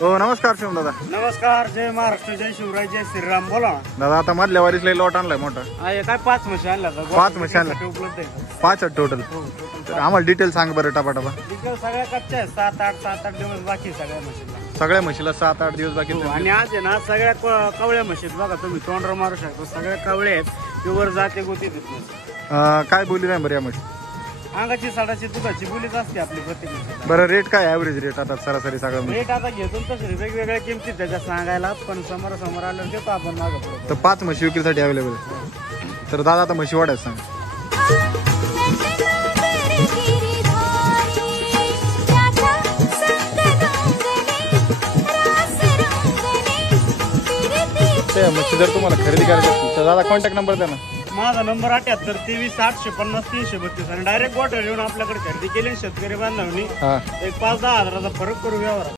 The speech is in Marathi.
हो नमस्कार शिवम दादा. नमस्कार. जय महाराष्ट्र, जय शिवराय, जय श्रीराम. बोला दादा आता मधल्या वारीस लई लॉट आणलाय मोठा. काय 5 म्हशी आणल्या. 5 म्हशी आणल्या. उपलब्ध आहे. 5 टोटल. तर आम्हाला डिटेल सांग बरं टापाटापा. डिटेल सगळ्या कच्च्या आहेत. 7-8 दिवस बाकी सगळ्या म्हशीला. सगळ्या म्हशीला 7-8 दिवस बाकी. आणि आज आहे ना सगळ्या कवळ्या म्हशीत बघा तुम्ही तोंडर मारू शकतो. सगळ्या कवळे आहेत. प्युअर जाते गोती देत. काय बोली नाही बरं या म्हशी. अंगाची साडाची दुधाची बोलीच असते आपली प्रत्येक म्हशी. बरं रेट काय ॲव्हरेज रेट आता सरासरी सगळं रेट आता घेतो तसे वेगवेगळ्या किमतीत त्याच्या सांगायला, पण समोर आल्यावर देतो आपण मागं पुढे. तर 5 म्हशी विक्रीसाठी अवेलेबल आहे. तर दादा आता म्हशी वाढायचं सांग. म्हशी जर तुम्हाला खरेदी करायची असतील तर दादा कॉन्टॅक्ट नंबर द्या ना. माझा नंबर 78 23 850 332 आणि डायरेक्ट गोठ्यावर येऊन आपल्याकडे खरेदी केली शेतकरी बांधवांनी. एक 5-10 हजाराचा फरक करू व्यवहार.